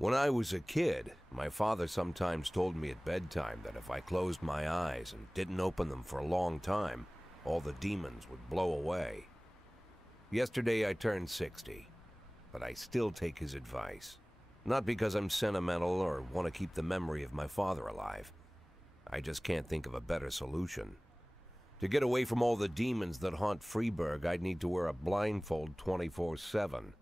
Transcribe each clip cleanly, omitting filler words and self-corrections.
When I was a kid, my father sometimes told me at bedtime that if I closed my eyes and didn't open them for a long time, all the demons would blow away. Yesterday I turned 60, but I still take his advice. Not because I'm sentimental or want to keep the memory of my father alive. I just can't think of a better solution. To get away from all the demons that haunt Freeburg, I'd need to wear a blindfold 24/7.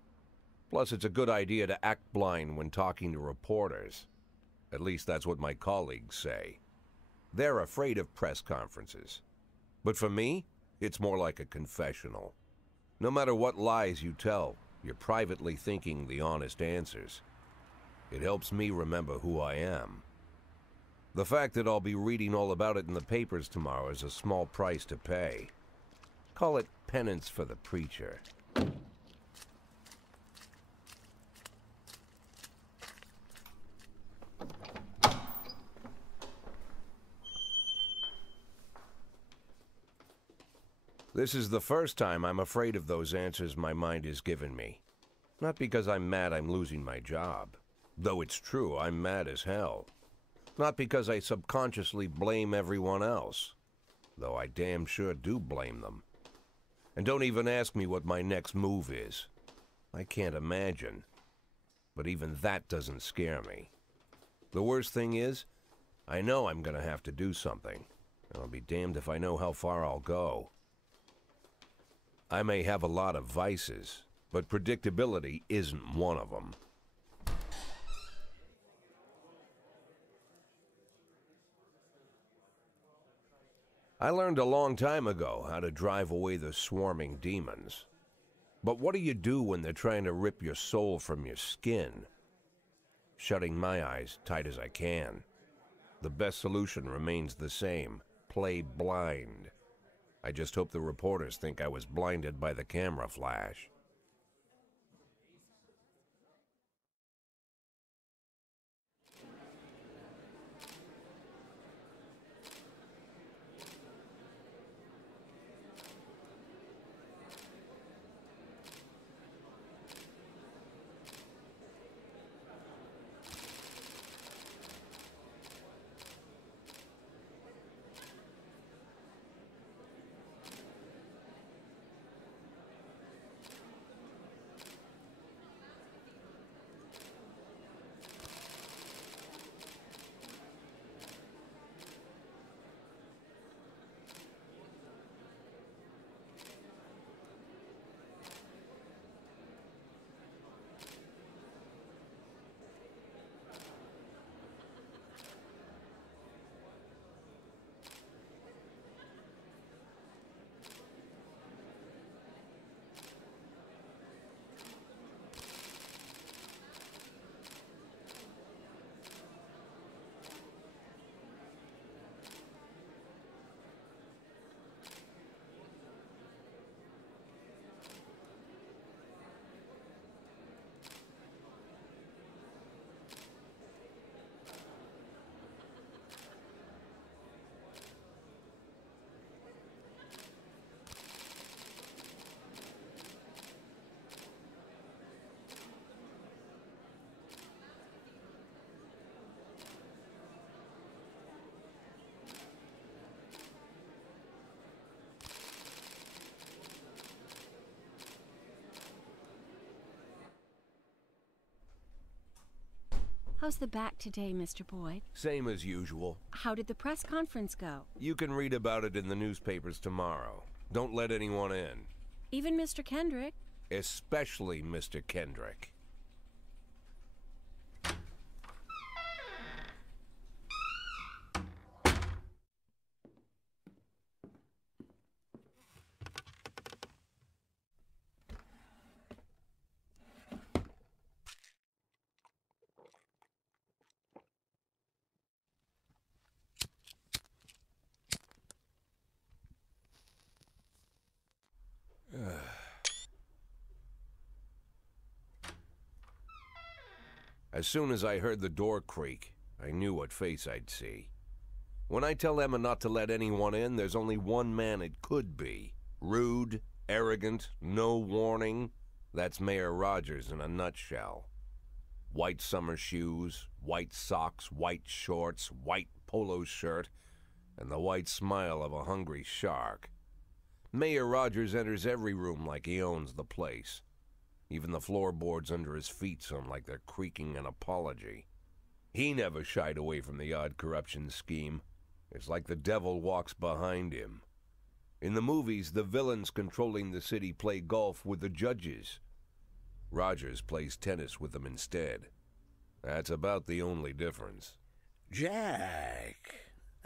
Plus, it's a good idea to act blind when talking to reporters. At least that's what my colleagues say. They're afraid of press conferences. But for me, it's more like a confessional. No matter what lies you tell, you're privately thinking the honest answers. It helps me remember who I am. The fact that I'll be reading all about it in the papers tomorrow is a small price to pay. Call it penance for the preacher. This is the first time I'm afraid of those answers my mind has given me. Not because I'm mad I'm losing my job. Though it's true, I'm mad as hell. Not because I subconsciously blame everyone else. Though I damn sure do blame them. And don't even ask me what my next move is. I can't imagine. But even that doesn't scare me. The worst thing is, I know I'm gonna have to do something. And I'll be damned if I know how far I'll go. I may have a lot of vices, but predictability isn't one of them. I learned a long time ago how to drive away the swarming demons. But what do you do when they're trying to rip your soul from your skin? Shutting my eyes tight as I can. The best solution remains the same: play blind. I just hope the reporters think I was blinded by the camera flash. How's the back today, Mr. Boyd? Same as usual. How did the press conference go? You can read about it in the newspapers tomorrow. Don't let anyone in. Even Mr. Kendrick? Especially Mr. Kendrick. As soon as I heard the door creak, I knew what face I'd see. When I tell Emma not to let anyone in, there's only one man it could be. Rude, arrogant, no warning. That's Mayor Rogers in a nutshell. White summer shoes, white socks, white shorts, white polo shirt, and the white smile of a hungry shark. Mayor Rogers enters every room like he owns the place. Even the floorboards under his feet sound like they're creaking an apology. He never shied away from the odd corruption scheme. It's like the devil walks behind him. In the movies, the villains controlling the city play golf with the judges. Rogers plays tennis with them instead. That's about the only difference. Jack,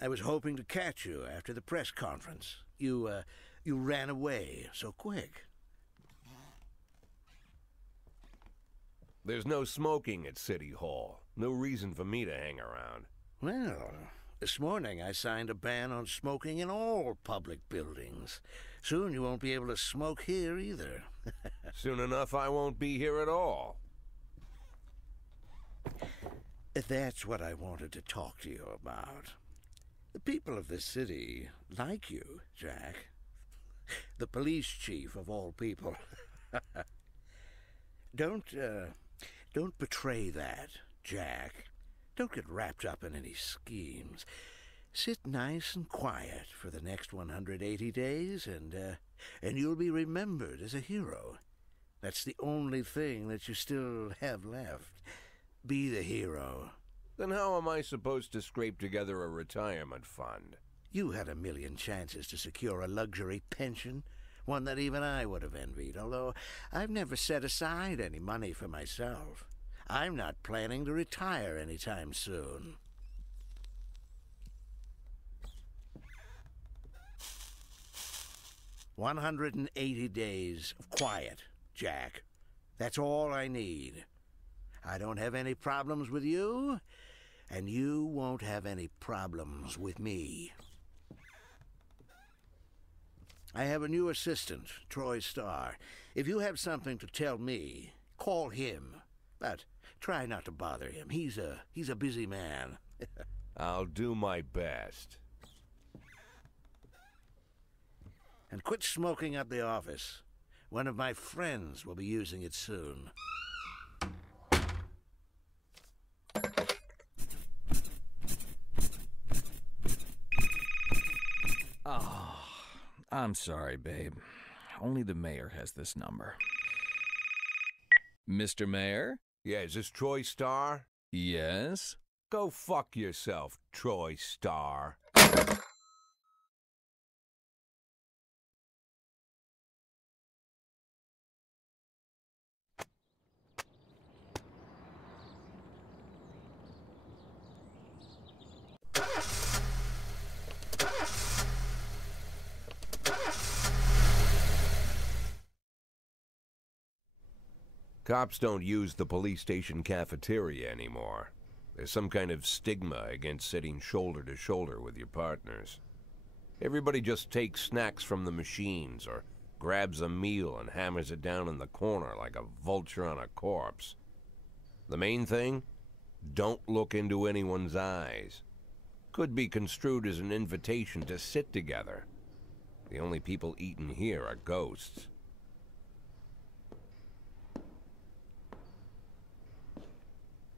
I was hoping to catch you after the press conference. You ran away so quick. There's no smoking at City Hall. No reason for me to hang around. Well, this morning I signed a ban on smoking in all public buildings. Soon you won't be able to smoke here either. Soon enough I won't be here at all. That's what I wanted to talk to you about. The people of this city like you, Jack. The police chief of all people. Don't betray that, Jack. Don't get wrapped up in any schemes. Sit nice and quiet for the next 180 days, and you'll be remembered as a hero. That's the only thing that you still have left. Be the hero. Then how am I supposed to scrape together a retirement fund? You had a million chances to secure a luxury pension, one that even I would have envied, although I've never set aside any money for myself. I'm not planning to retire anytime soon. "180 days of quiet, Jack. That's all I need. I don't have any problems with you, and you won't have any problems with me. I have a new assistant, Troy Starr. If you have something to tell me, call him. But try not to bother him. He's a busy man." I'll do my best. "And quit smoking up the office. One of my friends will be using it soon." Oh, I'm sorry, babe. Only the mayor has this number. Mr. Mayor? Yeah, is this Troy Starr? Yes? Go fuck yourself, Troy Starr. Cops don't use the police station cafeteria anymore. There's some kind of stigma against sitting shoulder to shoulder with your partners. Everybody just takes snacks from the machines or grabs a meal and hammers it down in the corner like a vulture on a corpse. The main thing? Don't look into anyone's eyes. Could be construed as an invitation to sit together. The only people eating here are ghosts.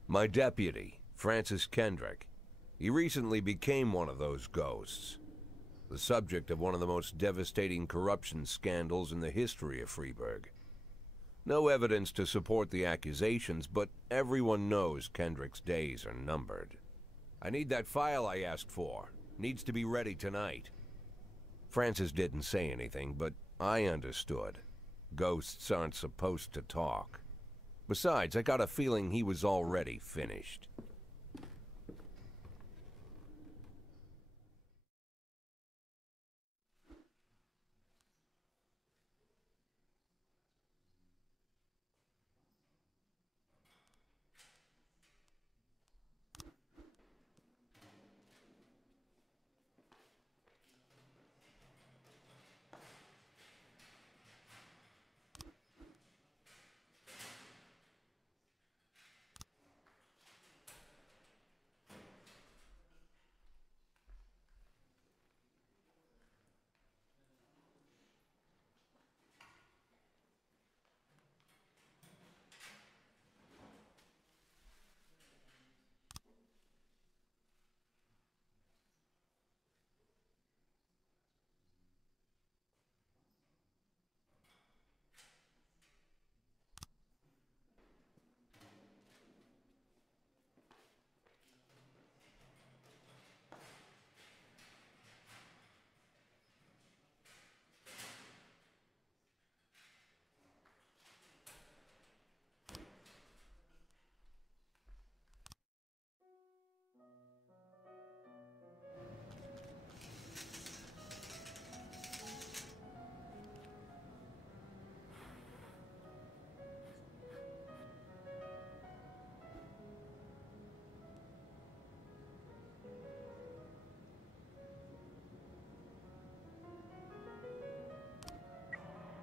My deputy, Francis Kendrick. He recently became one of those ghosts. The subject of one of the most devastating corruption scandals in the history of Freeburg. No evidence to support the accusations, but everyone knows Kendrick's days are numbered. I need that file I asked for. Needs to be ready tonight. Francis didn't say anything, but I understood. Ghosts aren't supposed to talk. Besides, I got a feeling he was already finished.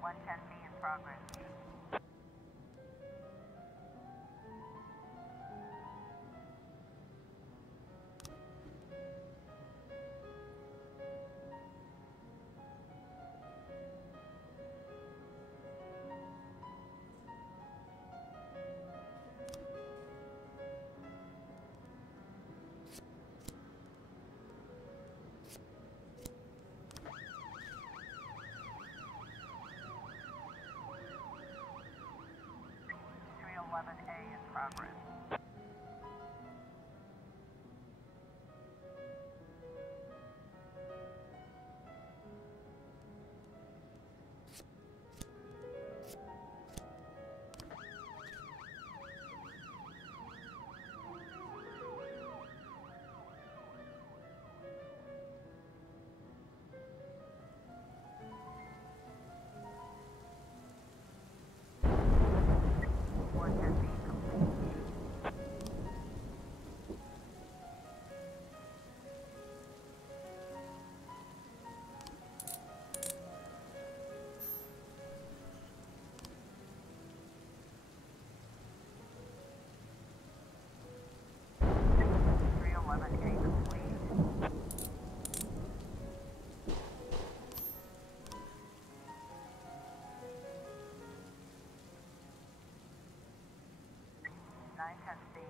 110B in progress. A in progress.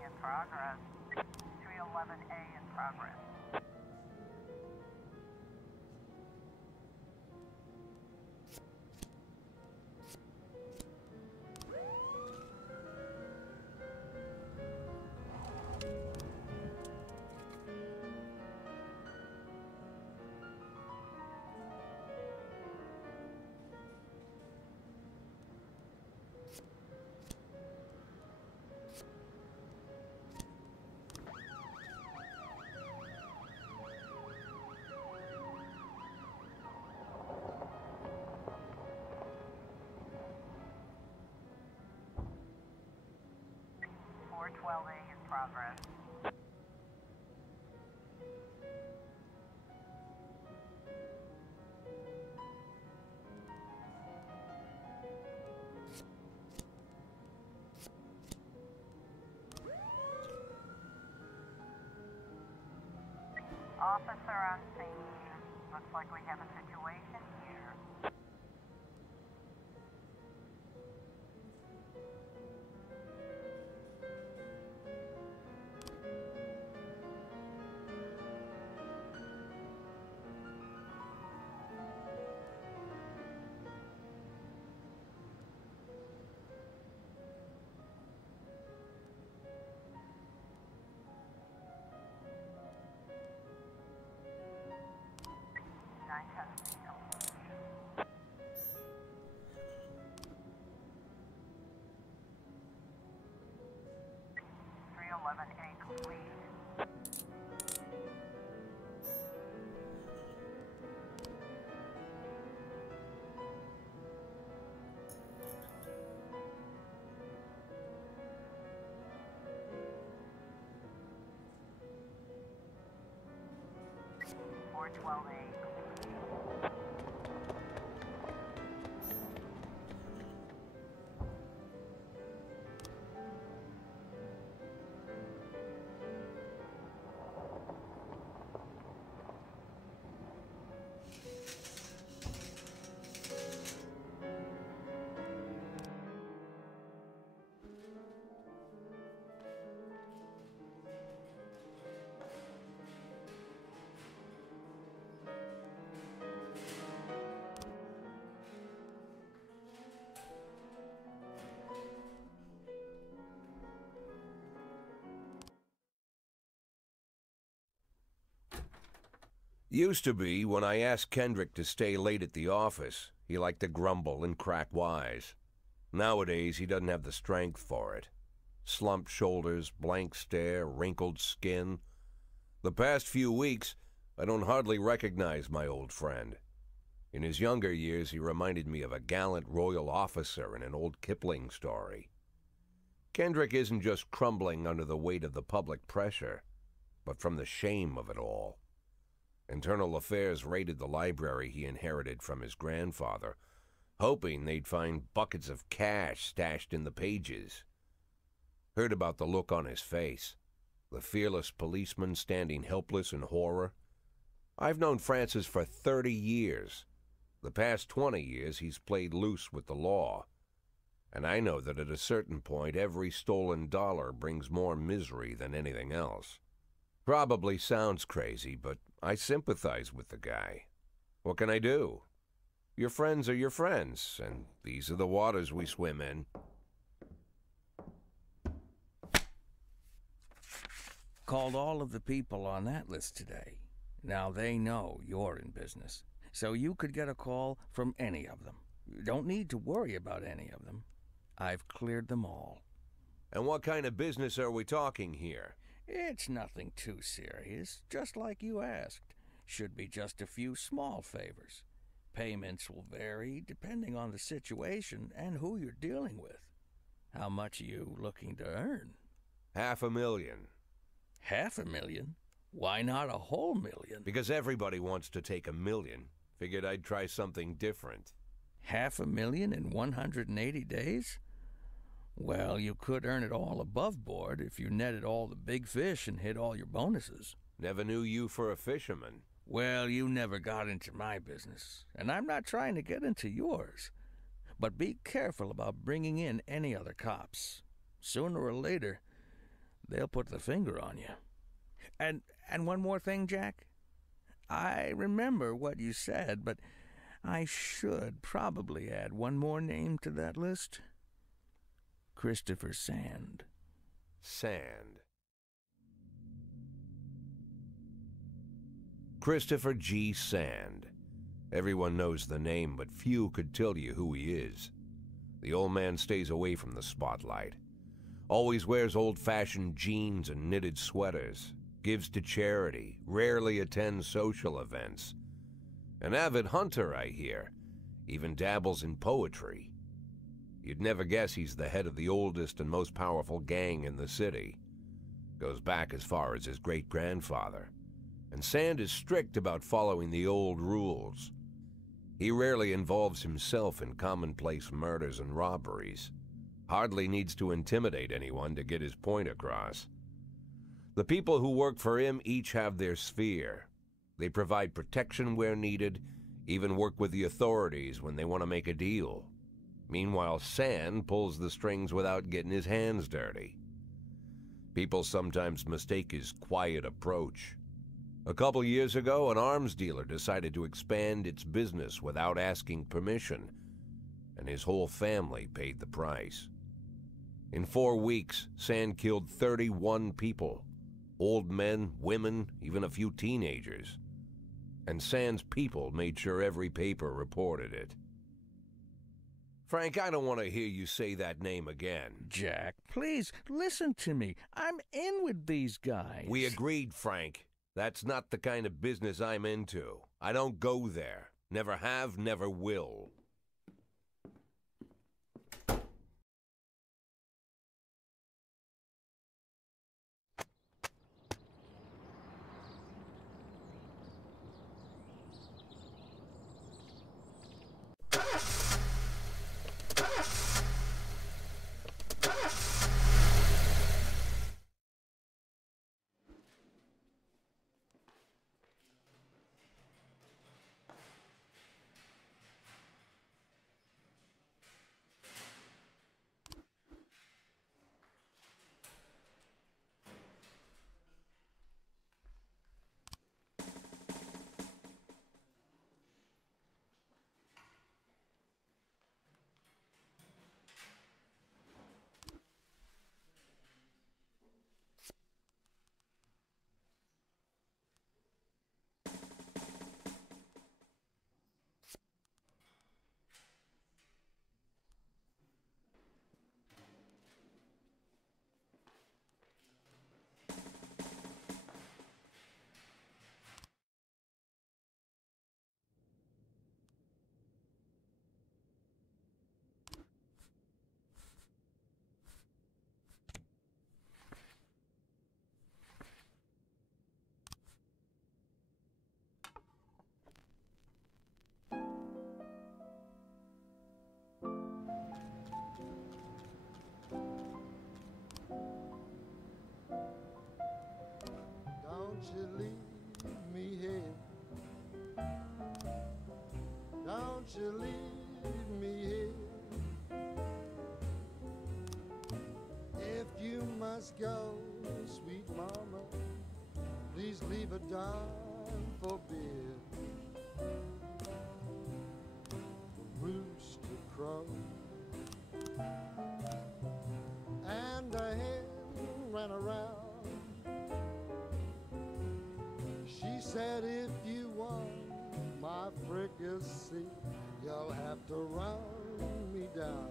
In progress. 311A in progress. In progress. Officer on scene. Looks like we have a situation here. A complete. Four 12A. Used to be, when I asked Kendrick to stay late at the office, he liked to grumble and crack wise. Nowadays, he doesn't have the strength for it. Slumped shoulders, blank stare, wrinkled skin. The past few weeks, I don't hardly recognize my old friend. In his younger years, he reminded me of a gallant royal officer in an old Kipling story. Kendrick isn't just crumbling under the weight of the public pressure, but from the shame of it all. Internal Affairs raided the library he inherited from his grandfather, hoping they'd find buckets of cash stashed in the pages. Heard about the look on his face, the fearless policeman standing helpless in horror. I've known Francis for 30 years. The past 20 years he's played loose with the law. And I know that at a certain point every stolen dollar brings more misery than anything else. Probably sounds crazy, but I sympathize with the guy. What can I do? Your friends are your friends, and these are the waters we swim in. Called all of the people on that list today. Now they know you're in business, so you could get a call from any of them. You don't need to worry about any of them. I've cleared them all. And what kind of business are we talking here? It's nothing too serious, just like you asked. Should be just a few small favors. Payments will vary depending on the situation and who you're dealing with. How much are you looking to earn? $500,000. $500,000? Why not a whole million? Because everybody wants to take $1 million. Figured I'd try something different. $500,000 in 180 days? Well, you could earn it all above board if you netted all the big fish and hit all your bonuses. Never knew you for a fisherman. Well, you never got into my business, and I'm not trying to get into yours. But be careful about bringing in any other cops. Sooner or later, they'll put the finger on you. And one more thing, Jack. I remember what you said, but I should probably add one more name to that list. Christopher Sand. Sand. Christopher G. Sand. Everyone knows the name, but few could tell you who he is. The old man stays away from the spotlight. Always wears old-fashioned jeans and knitted sweaters. Gives to charity. Rarely attends social events. An avid hunter, I hear. Even dabbles in poetry. You'd never guess he's the head of the oldest and most powerful gang in the city. Goes back as far as his great-grandfather. And Sand is strict about following the old rules. He rarely involves himself in commonplace murders and robberies. Hardly needs to intimidate anyone to get his point across. The people who work for him each have their sphere. They provide protection where needed, even work with the authorities when they want to make a deal. Meanwhile, Sand pulls the strings without getting his hands dirty. People sometimes mistake his quiet approach. A couple years ago, an arms dealer decided to expand its business without asking permission, and his whole family paid the price. In 4 weeks, Sand killed 31 people. Old men, women, even a few teenagers. And Sand's people made sure every paper reported it. Frank, I don't want to hear you say that name again. Jack, please, listen to me. I'm in with these guys. We agreed, Frank. That's not the kind of business I'm into. I don't go there. Never have, never will. you leave me here. If you must go, sweet mama, please leave a dime for beer. Rooster crow and a hen ran around. She said, if you want my fricassee, you'll have to run me down.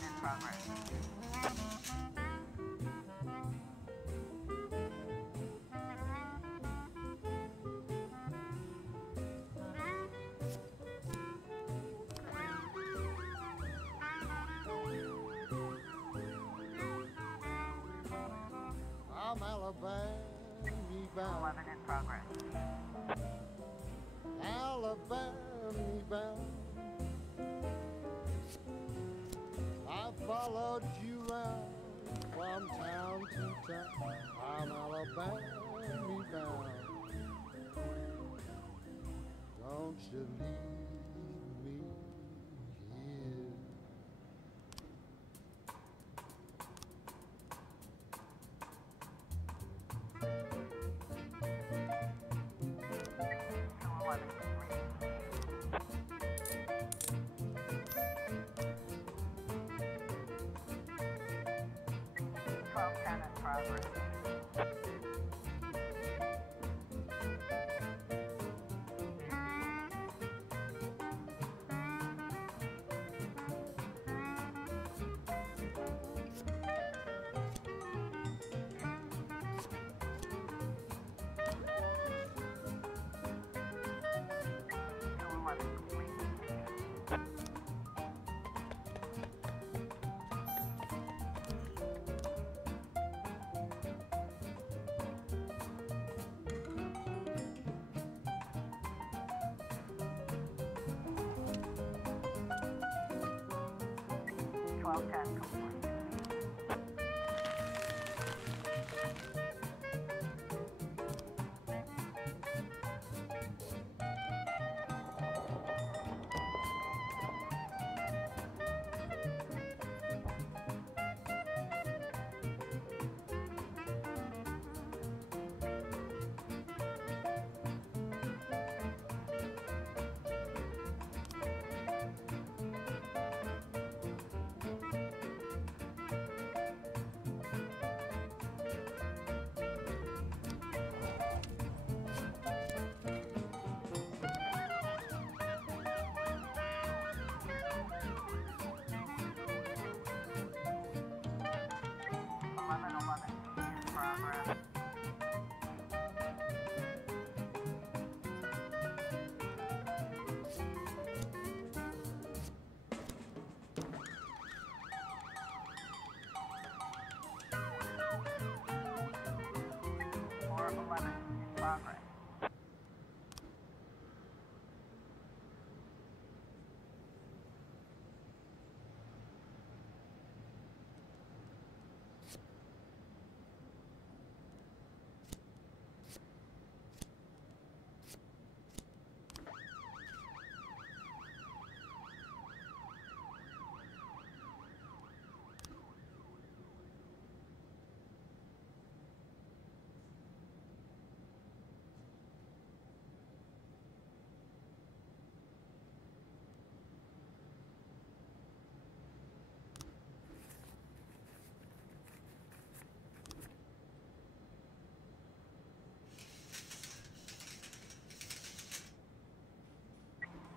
In progress. I'm Alabama bound. 11 in progress. Alabama bound. I followed you round from town to town. I'm Alabama bound. Don't you leave me here.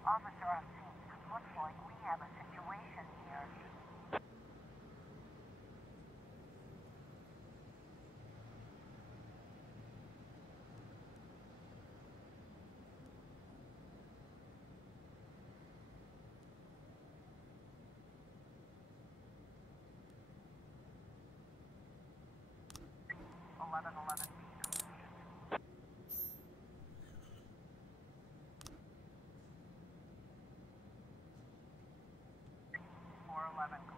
Officer on scene. Looks like we have a situation here. 1111 feet completion. 411 complete.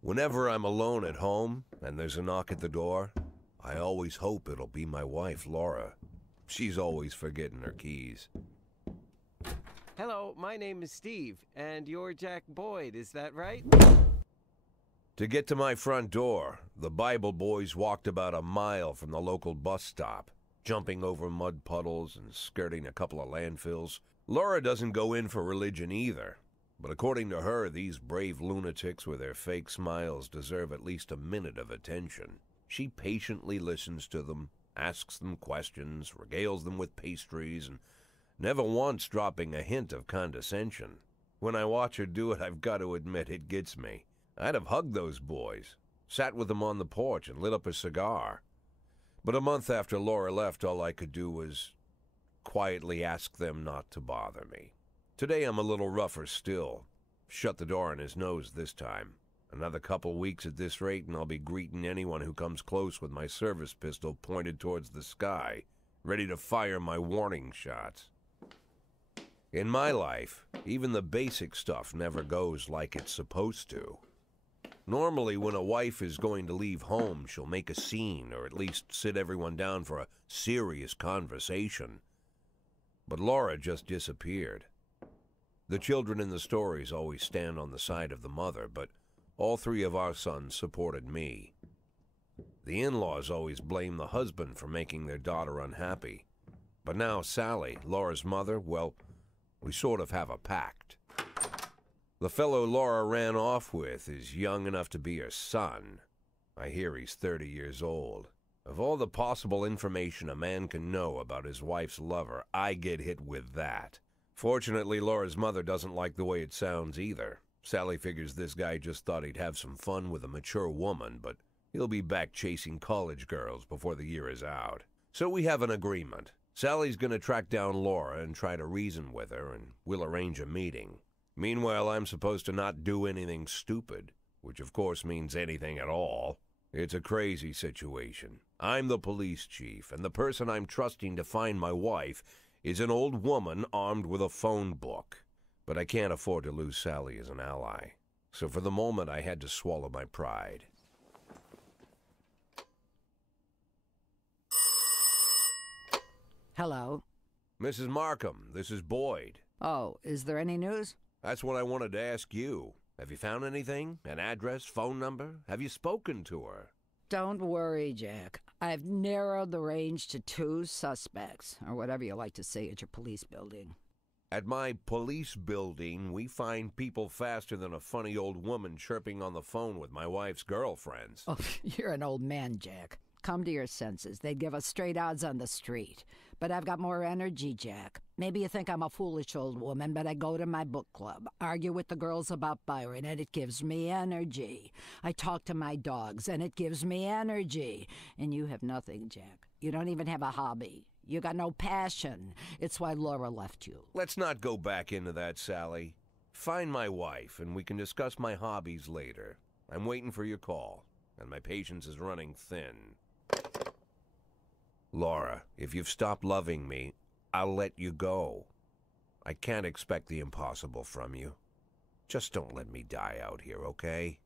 Whenever I'm alone at home and there's a knock at the door, I always hope it'll be my wife, Laura. She's always forgetting her keys. Hello, my name is Steve, and you're Jack Boyd, is that right? To get to my front door, the Bible boys walked about a mile from the local bus stop, jumping over mud puddles and skirting a couple of landfills. Laura doesn't go in for religion either. But according to her, these brave lunatics with their fake smiles deserve at least a minute of attention. She patiently listens to them, asks them questions, regales them with pastries, and never once dropping a hint of condescension. When I watch her do it, I've got to admit it gets me. I'd have hugged those boys, sat with them on the porch, and lit up a cigar. But a month after Laura left, all I could do was quietly ask them not to bother me. Today I'm a little rougher still. Shut the door on his nose this time. Another couple weeks at this rate and I'll be greeting anyone who comes close with my service pistol pointed towards the sky, ready to fire my warning shots. In my life, even the basic stuff never goes like it's supposed to. Normally, when a wife is going to leave home, she'll make a scene or at least sit everyone down for a serious conversation. But Laura just disappeared. The children in the stories always stand on the side of the mother, but all three of our sons supported me. The in-laws always blame the husband for making their daughter unhappy. But now Sally, Laura's mother, well, we sort of have a pact. The fellow Laura ran off with is young enough to be her son. I hear he's 30 years old. Of all the possible information a man can know about his wife's lover, I get hit with that. Fortunately, Laura's mother doesn't like the way it sounds either. Sally figures this guy just thought he'd have some fun with a mature woman, but he'll be back chasing college girls before the year is out. So we have an agreement. Sally's gonna track down Laura and try to reason with her, and we'll arrange a meeting. Meanwhile, I'm supposed to not do anything stupid, which of course means anything at all. It's a crazy situation. I'm the police chief, and the person I'm trusting to find my wife is an old woman armed with a phone book. But I can't afford to lose Sally as an ally. So for the moment, I had to swallow my pride. Hello. Mrs. Markham, this is Boyd. Oh, is there any news? That's what I wanted to ask you. Have you found anything? An address, phone number? Have you spoken to her? Don't worry, Jack. I've narrowed the range to 2 suspects, or whatever you like to say at your police building. At my police building, we find people faster than a funny old woman chirping on the phone with my wife's girlfriends. Oh, you're an old man, Jack. Come to your senses. They'd give us straight odds on the street. But I've got more energy, Jack. Maybe you think I'm a foolish old woman, but I go to my book club, argue with the girls about Byron, and it gives me energy. I talk to my dogs, and it gives me energy. And you have nothing, Jack. You don't even have a hobby. You got no passion. It's why Laura left you. Let's not go back into that, Sally. Find my wife, and we can discuss my hobbies later. I'm waiting for your call, and my patience is running thin. Laura, if you've stopped loving me, I'll let you go. I can't expect the impossible from you. Just don't let me die out here, okay?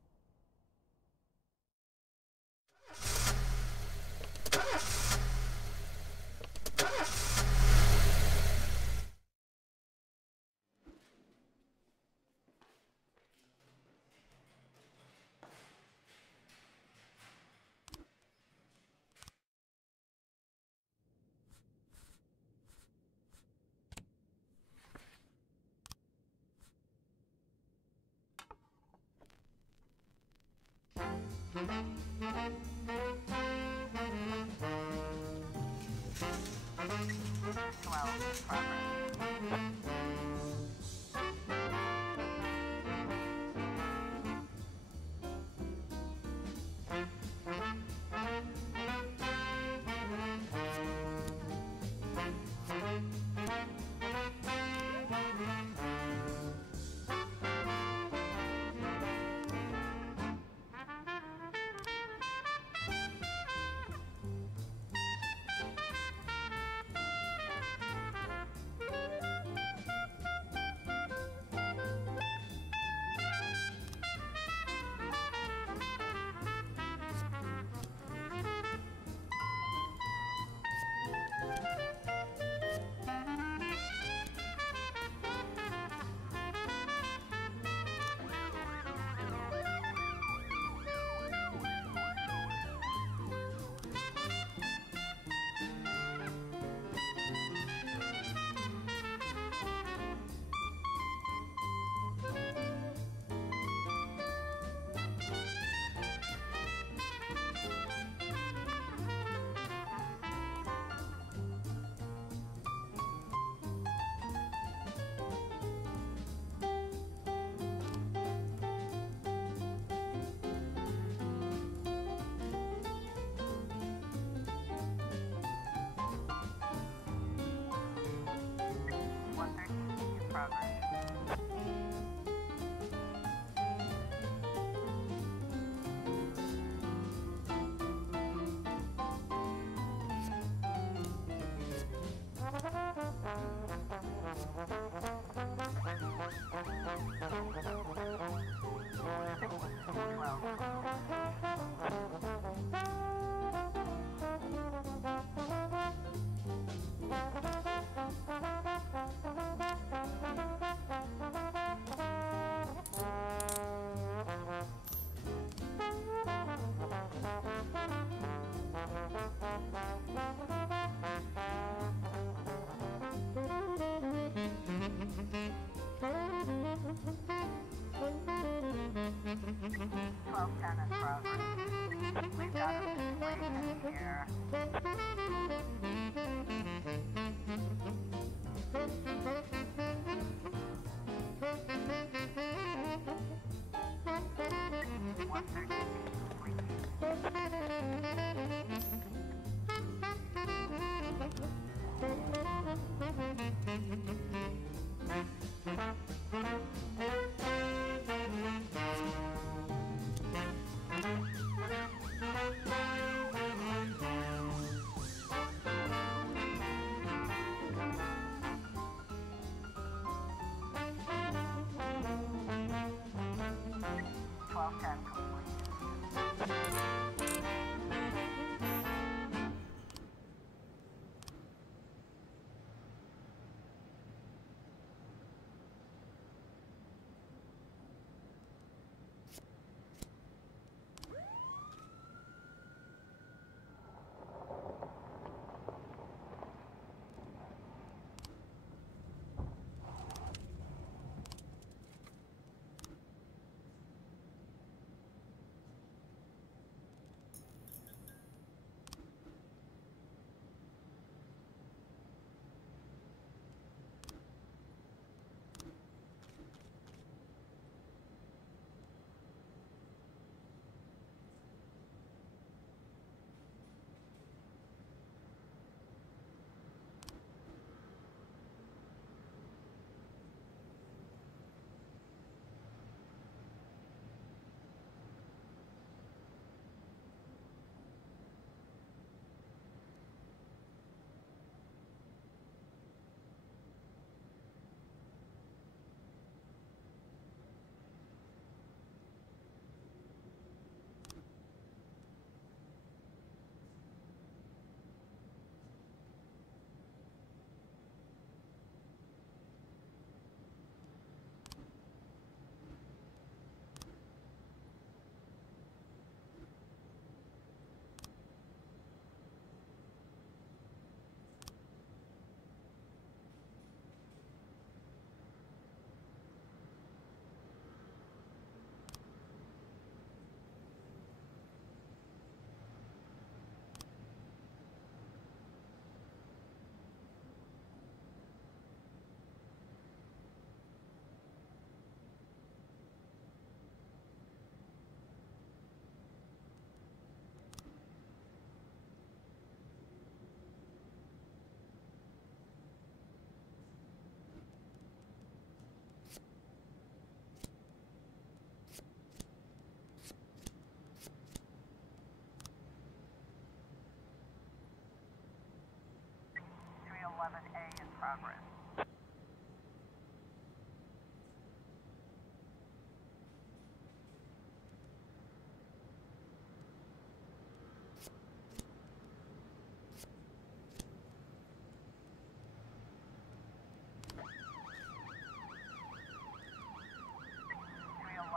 progress.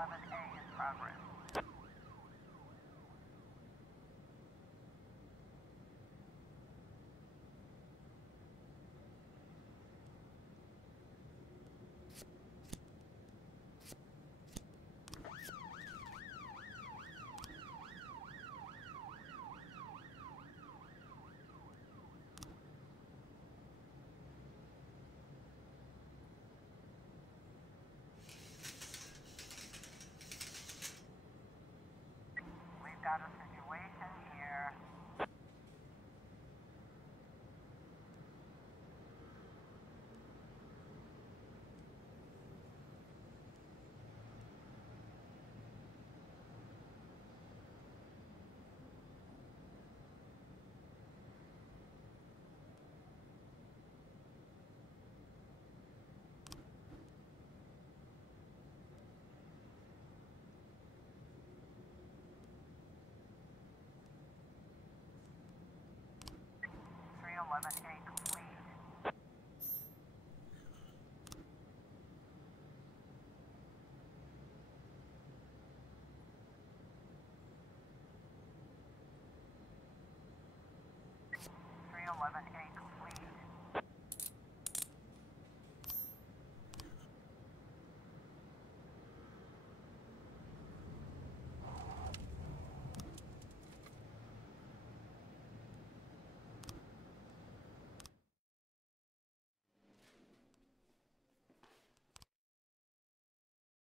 A in progress. We've got a situation